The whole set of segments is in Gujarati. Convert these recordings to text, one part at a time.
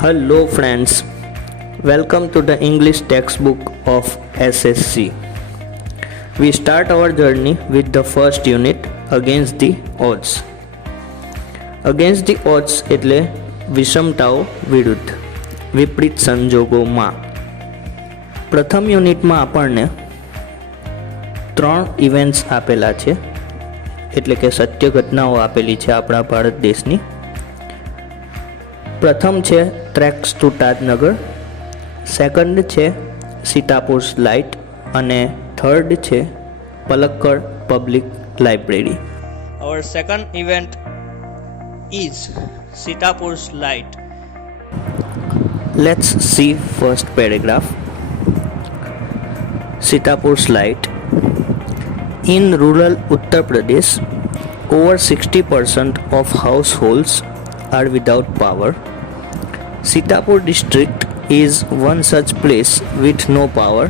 Hello friends, welcome to the English textbook of SSC. We start our journey with the first unit, Against the Odds. Against the odds એટલે વિષમતાઓ વિરુદ્ધ, વિપરીત સંજોગોમાં. પ્રથમ યુનિટમાં આપણને 3 ઇવેન્ટ્સ આપેલા છે, એટલે કે સત્ય ઘટનાઓ આપેલી છે આપણા ભારત દેશની. પ્રથમ છે ટ્રેક્સ ટુ તાજનગર, સેકન્ડ છે સીતાપુર લાઇટ અને થર્ડ છે Palakkad public library. Our second event is Sitapur light. Let's see first paragraph. Sitapur light. In rural Uttar Pradesh, over 60% of households are without power. Sitapur district is one such place with no power.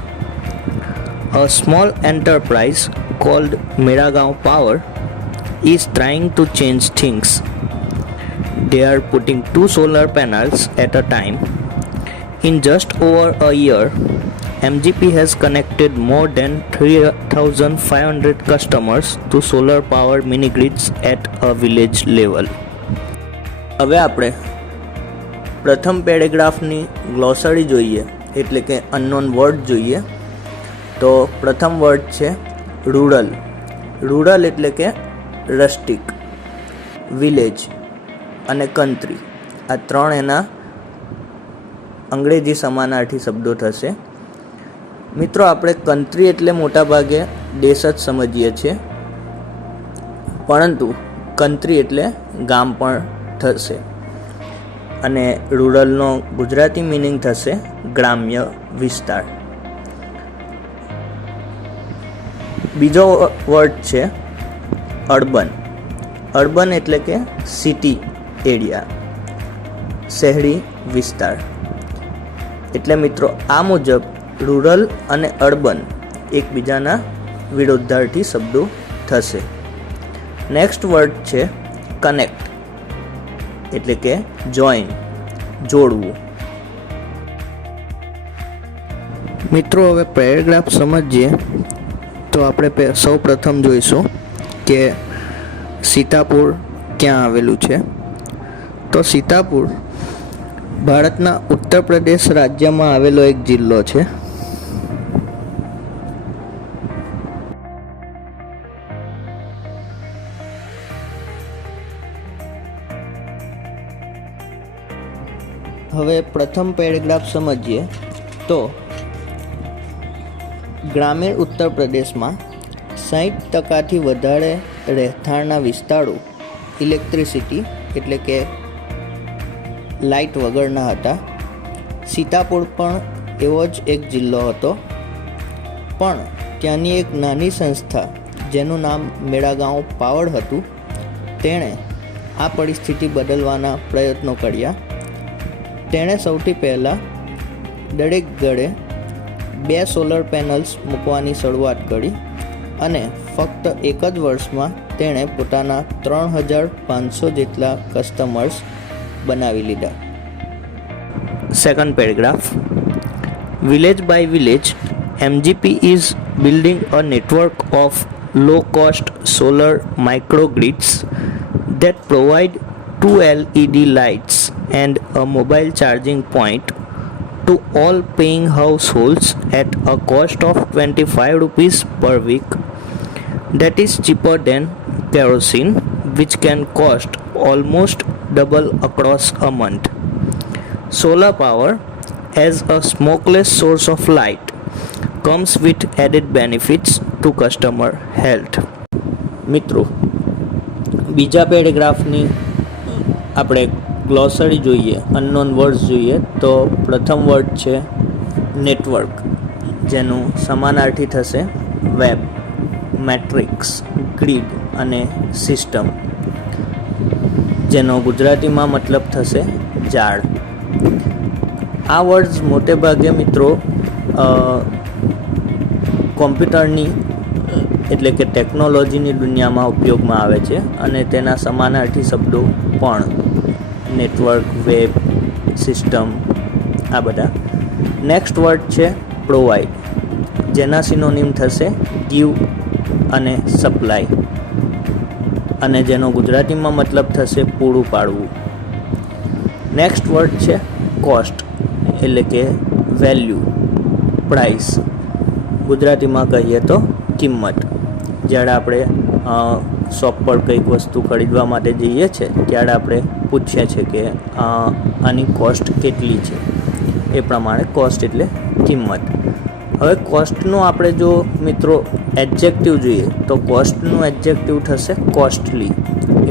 A small enterprise called Meragaon Power is trying to change things. They are putting 2 solar panels at a time. In just over a year, MGP has connected more than 3,500 customers to solar power mini grids at a village level. હવે આપણે પ્રથમ પેરેગ્રાફની ગ્લોસરી જોઈએ, એટલે કે અનનોન વર્ડ જોઈએ. તો પ્રથમ વર્ડ છે રૂરલ. રૂરલ એટલે કે રસ્ટિક, વિલેજ અને કન્ટ્રી. આ 3 એના અંગ્રેજી સમાનાર્થી શબ્દો થશે. મિત્રો, આપણે કન્ટ્રી એટલે મોટાભાગે દેશ જ સમજીએ છીએ, પરંતુ કન્ટ્રી એટલે ગામ પણ થશે. અને રૂરલનો ગુજરાતી મિનિંગ થશે ગ્રામ્ય વિસ્તાર. બીજો વર્ડ છે અર્બન. અર્બન એટલે કે સિટી એરિયા, શહેરી વિસ્તાર. એટલે મિત્રો, આ મુજબ રૂરલ અને અર્બન એકબીજાના વિરોધાર્થી શબ્દો થશે. નેક્સ્ટ વર્ડ છે કનેક્ટ, એટલે કે જોઈન, જોડવું. મિત્રો, હવે પેરેગ્રાફ સમજીએ તો આપણે સૌ પ્રથમ જોઈશું કે સીતાપુર ક્યાં આવેલું છે. તો સીતાપુર ભારતના ઉત્તર પ્રદેશ રાજ્યમાં આવેલો એક જિલ્લો છે. હવે પ્રથમ પેરેગ્રાફ સમજીએ તો ગ્રામીણ ઉત્તર પ્રદેશમાં 60% વધારે રહેઠાણના વિસ્તારો ઇલેક્ટ્રિસિટી એટલે કે લાઇટ વગરના હતા. સીતાપુર પણ એવો જ એક જિલ્લો હતો, પણ ત્યાંની એક નાની સંસ્થા જેનું નામ મેરાગાંવ પાવર હતું, તેણે આ પરિસ્થિતિ બદલવાના પ્રયત્નો કર્યા. તેણે સૌથી પહેલાં દરેક ઘરે 2 સોલર પેનલ્સ મૂકવાની શરૂઆત કરી અને ફક્ત એક જ વર્ષમાં તેણે પોતાના 3,500 જેટલા કસ્ટમર્સ બનાવી લીધા. Second paragraph. Village by village, MGP is building a network of low-cost solar microgrids that provide 2 LED lights and a mobile charging point to all paying households at a cost of 25 rupees per week. That is cheaper than kerosene, which can cost almost double across a month. Solar power as a smokeless source of light comes with added benefits to customer health. મિત્રો, બીજા પેરેગ્રાફની આપણે ગ્લોસરી જોઈએ, અનનોન વર્ડ્સ જોઈએ. તો પ્રથમ વર્ડ છે નેટવર્ક, જેનું સમાનાર્થી થશે વેબ, મેટ્રિક્સ, ગ્રીડ અને સિસ્ટમ, જેનો ગુજરાતીમાં મતલબ થશે જાળ. આ વર્ડ્સ મોટે ભાગે મિત્રો કોમ્પ્યુટરની એટલે કે ટેકનોલોજીની દુનિયામાં ઉપયોગમાં આવે છે અને તેના સમાનાર્થી શબ્દો પણ નેટવર્ક, વેબ, સિસ્ટમ, આ બધા. નેક્સ્ટ વર્ડ છે પ્રોવાઈડ, જેના સિનોનિમ થશે ગીવ અને સપ્લાય, અને જેનો ગુજરાતીમાં મતલબ થશે પૂરું પાડવું. નેક્સ્ટ વર્ડ છે કોસ્ટ, એટલે કે વેલ્યુ, પ્રાઇસ, ગુજરાતીમાં કહીએ તો કિંમત. જ્યારે આપણે શોપ પર કંઈક વસ્તુ ખરીદવા માટે જઈએ છીએ ત્યારે આપણે પૂછીએ છીએ કે આની કોસ્ટ કેટલી છે, એ પ્રમાણે કોસ્ટ એટલે કિંમત. હવે કોસ્ટનું આપણે જો મિત્રો એડજેક્ટિવ જોઈએ તો કોસ્ટનું એડજેક્ટિવ થશે કોસ્ટલી,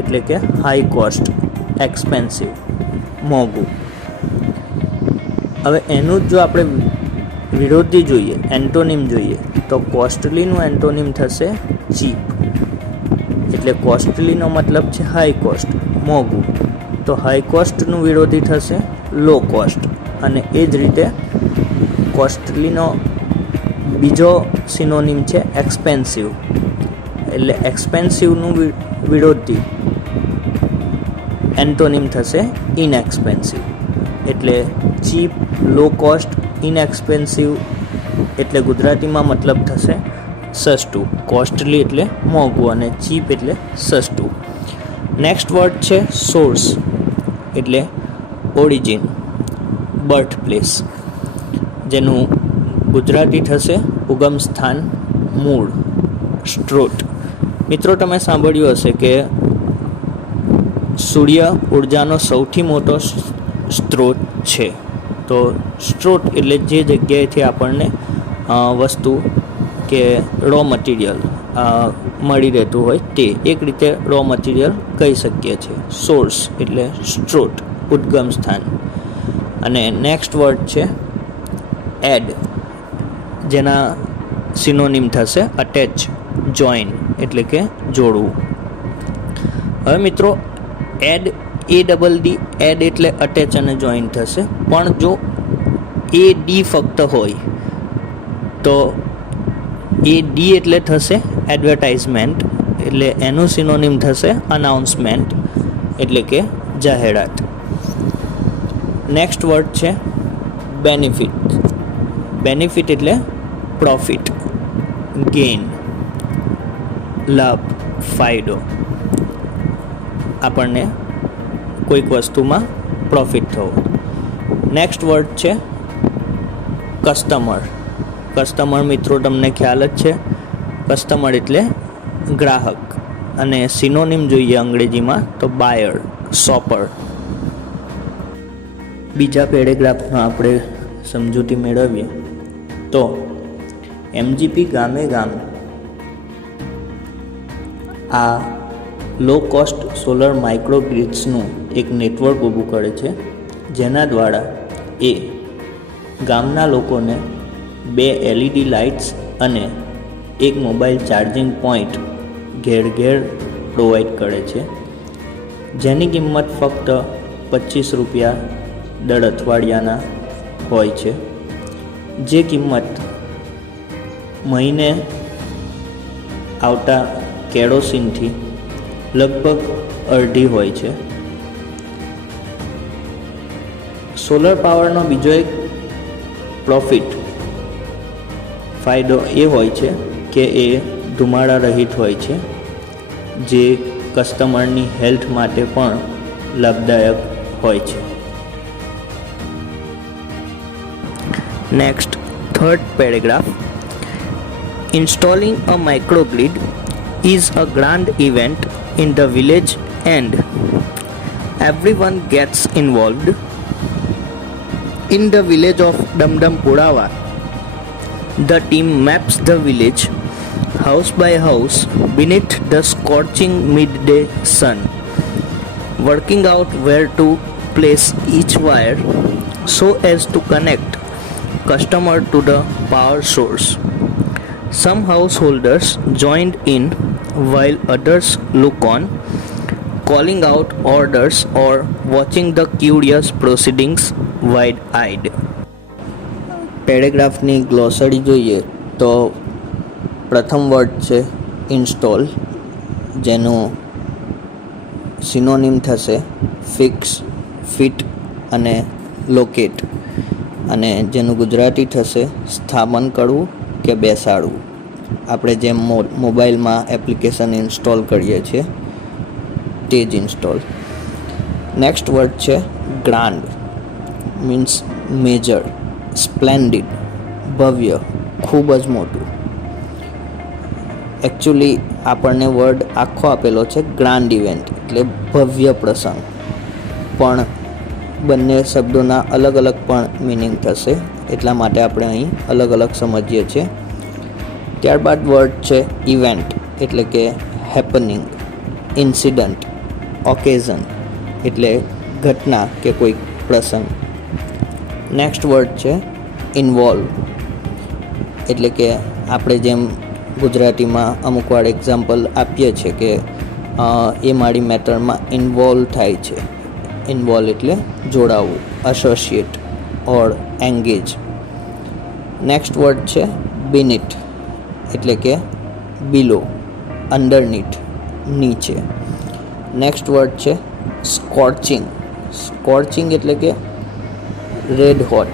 એટલે કે હાઈ કોસ્ટ, એક્સપેન્સિવ, મોંઘું. હવે એનું જ જો આપણે વિરોધી જોઈએ, એન્ટોનિમ જોઈએ, તો કોસ્ટલીનું એન્ટોનિમ થશે ચીપ. એટલે કોસ્ટલીનો મતલબ છે હાઈ કોસ્ટ, મોંઘું, તો હાઈ કોસ્ટનું વિરોધી થશે લો કોસ્ટ. અને એ જ રીતે કોસ્ટલીનો બીજો સિનોનિમ છે એક્સપેન્સિવ, એટલે એક્સપેન્સિવનું વિરોધી એન્ટોનિમ થશે ઇનએક્સપેન્સિવ. એટલે ચીપ, લો કોસ્ટ, ઇનએક્સપેન્સિવ એટલે ગુજરાતીમાં મતલબ થશે સસ્તું. કોસ્ટલી એટલે મોંઘું અને ચીપ એટલે સસ્તું. નેક્સ્ટ વર્ડ છે સોર્સ, એટલે ઓરિજિન, બર્થ પ્લેસ, જેનું ગુજરાતી થશે ઉગમ સ્થાન, મૂળ, સ્ત્રોત. મિત્રો તમે સાંભળ્યું હશે કે સૂર્ય ઉર્જાનો સૌથી મોટો સ્ત્રોત છે. તો સ્ત્રોત એટલે જે જગ્યાએથી આપણને વસ્તુ કે રો મટીરિયલ મળી રહેતું હોય તે, એક રીતે રો મટીરિયલ કહી શકીએ છીએ. સોર્સ એટલે સ્ત્રોત, ઉદ્ગમ સ્થાન. અને નેક્સ્ટ વર્ડ છે એડ, જેના સિનોનિમ થશે અટેચ, જોઈન, એટલે કે જોડવું. હવે મિત્રો એડ, ADD, એડ એટલે અટેચ અને જોઈન થશે. પણ જો AD ફક્ત હોય તો AD એટલે થશે એડવર્ટાઇઝમેન્ટ, એટલે એનું સિનોનિમ થશે અનાઉન્સમેન્ટ, એટલે કે જાહેરાત. નેક્સ્ટ વર્ડ છે બેનિફિટ. બેનિફિટ એટલે પ્રોફિટ, ગેઇન, લાભ, ફાયદો. આપણને કોઈક વસ્તુમાં પ્રોફિટ થવો. નેક્સ્ટ વર્ડ છે કસ્ટમર. કસ્ટમર મિત્રો તમને ખ્યાલ જ છે, કસ્ટમર એટલે ગ્રાહક, અને સિનોનિમ જોઈએ અંગ્રેજીમાં તો બાયર, શોપર. બીજા પેરેગ્રાફમાં આપણે સમજૂતી મેળવીએ તો MGP ગામે ગામ આ લો કોસ્ટ સોલર માઇક્રોગ્રિડ્સનું એક નેટવર્ક ઊભું કરે છે, જેના દ્વારા એ ગામના લોકોને 2 LED લાઇટ્સ અને એક મોબાઈલ ચાર્જિંગ પોઈન્ટ ઘેર ઘેર પ્રોવાઈડ કરે છે, જેની કિંમત ફક્ત 25 રૂપિયા દર અઠવાડિયાના હોય છે, જે કિંમત મહિને આવતા કેરોસીનથી લગભગ અડધી હોય છે. સોલર પાવરનો બીજો એક પ્રોફિટ ફાયદો એ હોય છે કે એ ધુમાડા રહિત હોય છે, જે કસ્ટમરની હેલ્થ માટે પણ લાભદાયક હોય છે. Next, third paragraph. Installing a microgrid is a grand event in the village and everyone gets involved. In the village of Damdam Pudava, the team maps the village house by house beneath the scorching midday sun, working out where to place each wire so as to connect customer to the power source. Some householders joined in while others look on, calling out orders or watching the curious proceedings wide-eyed. પેરેગ્રાફની ગ્લોસરી જોઈએ તો પ્રથમ વર્ડ છે ઇન્સ્ટોલ, જેનું સિનોનિમ થશે ફિક્સ, ફિટ અને લોકેટ, અને જેનું ગુજરાતી થશે સ્થાપન કરવું કે બેસાડવું. આપણે જેમ મોબાઈલમાં એપ્લિકેશન ઇન્સ્ટોલ કરીએ છીએ તે જ ઇન્સ્ટોલ. નેક્સ્ટ વર્ડ છે ગ્રાન્ડ, મીન્સ મેજર, સ્પ્લેન્ડિડ, ભવ્ય, ખૂબ જ મોટું. એકચ્યુઅલી આપણને વર્ડ આખો આપેલો છે ગ્રાન્ડ ઇવેન્ટ એટલે ભવ્ય પ્રસંગ, પણ બંને શબ્દોના અલગ અલગ પણ મિનિંગ થશે, એટલા માટે આપણે અહીં અલગ અલગ સમજીએ છીએ. ત્યારબાદ વર્ડ છે ઇવેન્ટ એટલે કે હેપનિંગ, ઇન્સિડન્ટ, ઓકેઝન એટલે ઘટના કે કોઈ પ્રસંગ. નેક્સ્ટ વર્ડ છે ઇન્વોલ્વ એટલે કે આપણે જેમ ગુજરાતીમાં અમુક વાર એક્ઝામ્પલ આપીએ છીએ કે એ મારી મેટરમાં ઇન્વોલ્વ થાય છે. ઇન્વોલ્વ એટલે જોડાવું, એસોસિએટ ઓર એન્ગેજ. નેક્સ્ટ વર્ડ છે બીનીટ એટલે કે બિલો, અંડરનીથ, નીચે. નેક્સ્ટ વર્ડ છે સ્કોર્ચિંગ. સ્કોર્ચિંગ એટલે કે રેડ હોટ.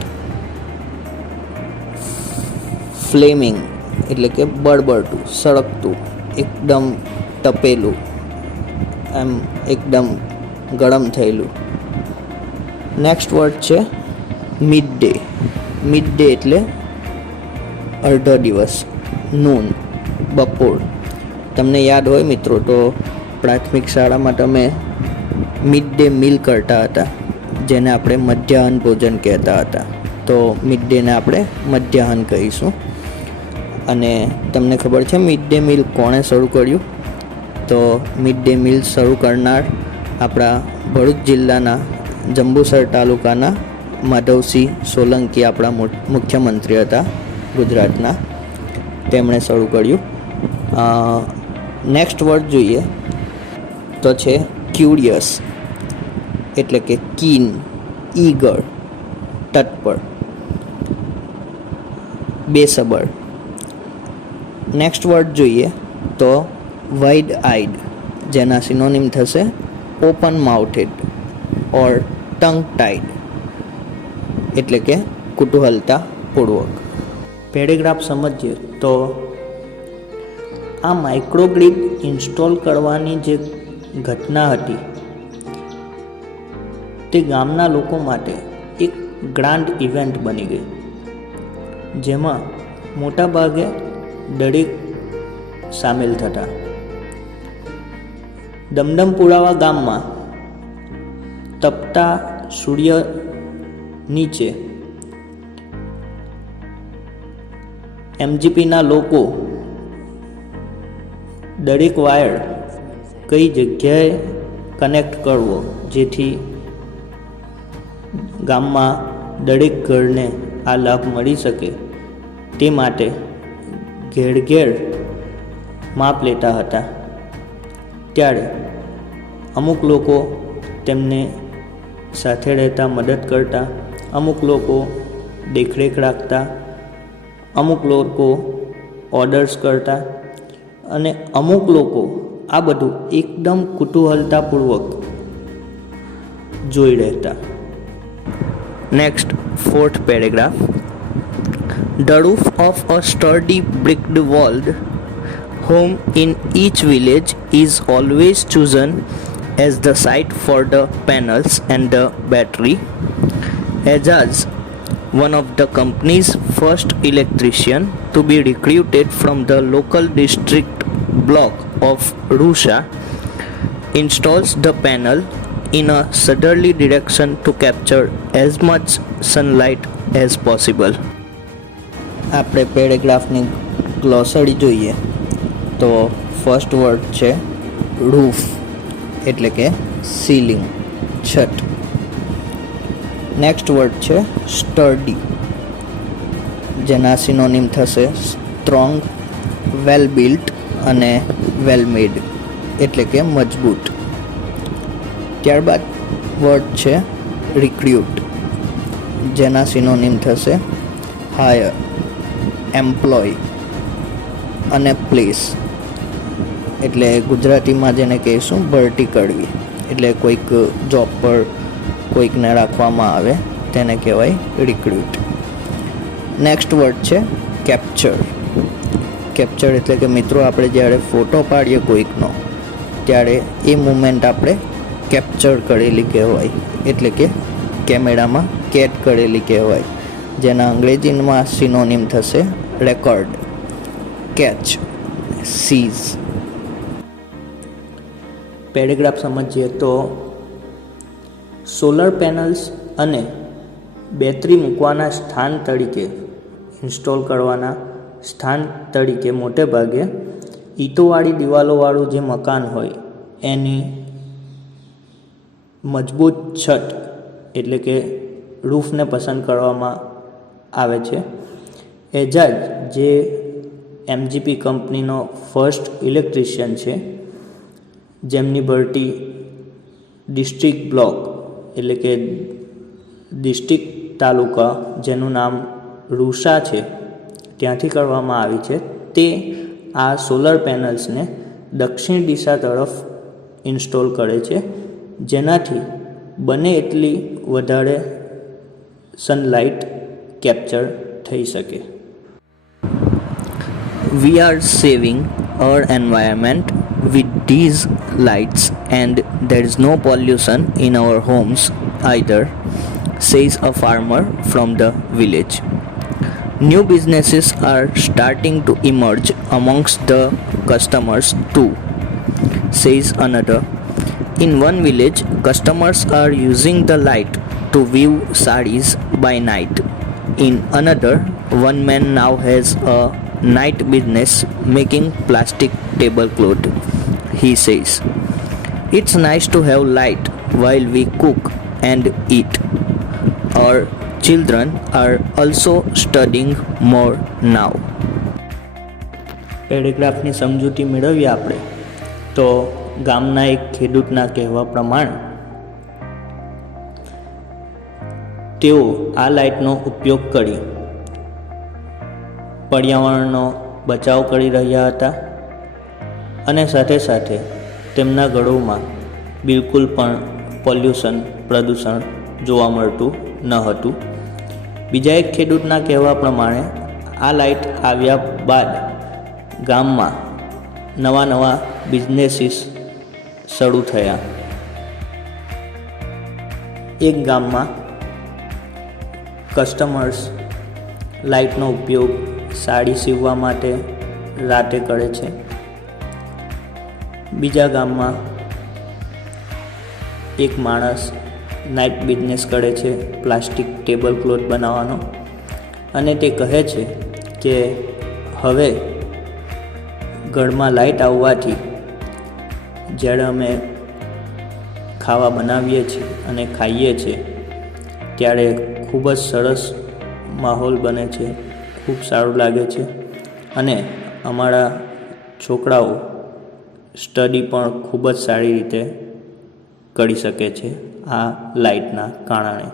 ફ્લેમિંગ એટલે કે બળબળતું, સળગતું, એકદમ તપેલું, એમ એકદમ ગરમ થયેલું. નેક્સ્ટ વર્ડ છે મિડ ડે. મિડ ડે એટલે અડધો દિવસ, નૂન, બપોર. તમને યાદ હોય મિત્રો તો પ્રાથમિક શાળામાં તમે મિડ ડે મીલ કરતા હતા, જેને આપણે મધ્યાહન ભોજન કહેતા હતા. તો મિડ ડેને આપણે મધ્યાહન કહીશું. અને તમને ખબર છે મિડ ડે મીલ કોણે શરૂ કર્યું? તો મિડ ડે મીલ શરૂ કરનાર આપણા ભરૂચ જિલ્લાના જંબુસર તાલુકાના માધવસિંહ સોલંકી આપણા મુખ્યમંત્રી હતા ગુજરાતના, તેમણે શરૂ કર્યું. નેક્સ્ટ વર્ડ જોઈએ તો છે ક્યુરિયસ એટલે કે કીન, ઈગર, તત્પર, બેસબર. નેક્સ્ટ વર્ડ જોઈએ તો વાઇડ આઈડ, જેના સિનોનિમ થશે ઓપન માઉથેડ ઓર ટંગ ટાઈડ એટલે કે કુતૂહલતાપૂર્વક. પેરેગ્રાફ સમજીએ તો આ માઇક્રોગ્રિડ ઇન્સ્ટોલ કરવાની જે ઘટના હતી તે ગામના લોકો માટે એક ગ્રાન્ડ ઇવેન્ટ બની ગઈ, જેમાં મોટાભાગે દરેક સામેલ થતા. દમદમપુરાવા ગામમાં તપતા સૂર્ય નીચે એમજીપીના લોકો દરેક વાયર કઈ જગ્યાએ કનેક્ટ કરવો જેથી ગામમાં દરેક ઘરને આ લાભ મળી શકે તે માટે ઘેર ઘેર માપ લેતા હતા. ત્યારે અમુક લોકો તેમને સાથે રહેતા મદદ કરતા, અમુક લોકો દેખરેખ રાખતા, અમુક લોકો ઓર્ડર્સ કરતા અને અમુક લોકો આ બધું એકદમ કુતૂહલતાપૂર્વક જોઈ રહેતા. Next fourth paragraph. The roof of a sturdy bricked walled home in each village is always chosen as the site for the panels and the battery. Ajaz, one of the company's first electrician to be recruited from the local district block of Rusha, installs the panel in a southerly direction to capture as much sunlight as possible. આપણે પેરેગ્રાફની ગ્લોસરી જોઈએ તો ફર્સ્ટ વર્ડ છે રૂફ એટલે કે સીલિંગ, છત. નેક્સ્ટ વર્ડ છે સ્ટર્ડી, જેના સિનોનિમ થશે સ્ટ્રોંગ, વેલ બિલ્ટ અને વેલ મેડ એટલે કે મજબૂત. ત્યારબાદ વર્ડ છે રિક્રુટ, જેના સિનોનિમ થશે હાયર, એમ્પ્લોય અને પ્લેસ એટલે ગુજરાતીમાં જેને કહીશું ભરતી કરવી, એટલે કોઈક જોબ પર કોઈકને રાખવામાં આવે તેને કહેવાય રિક્રુટ. નેક્સ્ટ વર્ડ છે કેપ્ચર. કેપ્ચર એટલે કે મિત્રો આપણે જ્યારે ફોટો પાડીએ કોઈકનો ત્યારે એ મુમેન્ટ આપણે કેપ્ચર કરેલી કહેવાય, એટલે કે કેમેરામાં કેદ કરેલી કહેવાય, જેના અંગ્રેજીમાં સિનોનિમ થશે રેકોર્ડ, કેચ, સીઝ. પેરેગ્રાફ સમજીએ તો સોલર પેનલ્સ અને બેટરી મૂકવાના સ્થાન તરીકે, ઇન્સ્ટોલ કરવાના સ્થાન તરીકે મોટે ભાગે ઈંટોવાળી દિવાલોવાળું જે મકાન હોય એની મજબૂત છત એટલે કે રૂફને પસંદ કરવામાં આવે છે. એજાજ જે એમજીપી કંપનીનો ફર્સ્ટ ઇલેક્ટ્રિશિયન છે, જેમની ભરતી ડિસ્ટ્રિક્ટ બ્લોક એટલે કે ડિસ્ટ્રિક્ટ તાલુકા જેનું નામ રૂસા છે ત્યાંથી કરવામાં આવી છે, તે આ સોલર પેનલ્સને દક્ષિણ દિશા તરફ ઇન્સ્ટોલ કરે છે, જેનાથી બને એટલી વધારે સનલાઇટ કેપ્ચર થઈ શકે. We are saving our environment with these lights and there is no pollution in our homes either, says a farmer from the village. New businesses are starting to emerge amongst the customers too, says another. In one village, customers are using the light to view sarees by night. In another, one man now has a night business making plastic tablecloth. He says, "It's nice to have light while we cook and eat. Our children are also studying more now." પેરેગ્રાફની સમજૂતી મેળવીએ આપણે તો ગામના એક ખેડૂતના કહેવા પ્રમાણે તેઓ આ લાઇટનો ઉપયોગ કરી પર્યાવરણનો બચાવ કરી રહ્યા હતા અને સાથે સાથે તેમના ઘરોમાં બિલકુલ પણ પ્રદૂષણ જોવા મળતું ન હતું. બીજા એક ખેડૂતના કહેવા પ્રમાણે આ લાઇટ આવ્યા બાદ ગામમાં નવા બિઝનેસીસ શરૂ થયા. એક ગામમાં કસ્ટમર્સ લાઇટનો ઉપયોગ સાડી સીવવા માટે રાતે કરે છે. બીજા ગામમાં એક માણસ નાઇટ બિઝનેસ કરે છે પ્લાસ્ટિક ટેબલ ક્લોથ બનાવવાનો, અને તે કહે છે કે હવે ઘરમાં લાઇટ આવવાથી જ્યારે અમે ખાવા બનાવીએ છીએ અને ખાઈએ છીએ ત્યારે ખૂબ જ સરસ માહોલ બને છે, ખૂબ સારું લાગે છે અને અમારા છોકરાઓ સ્ટડી પણ ખૂબ જ સારી રીતે કરી શકે છે આ લાઇટના કારણે.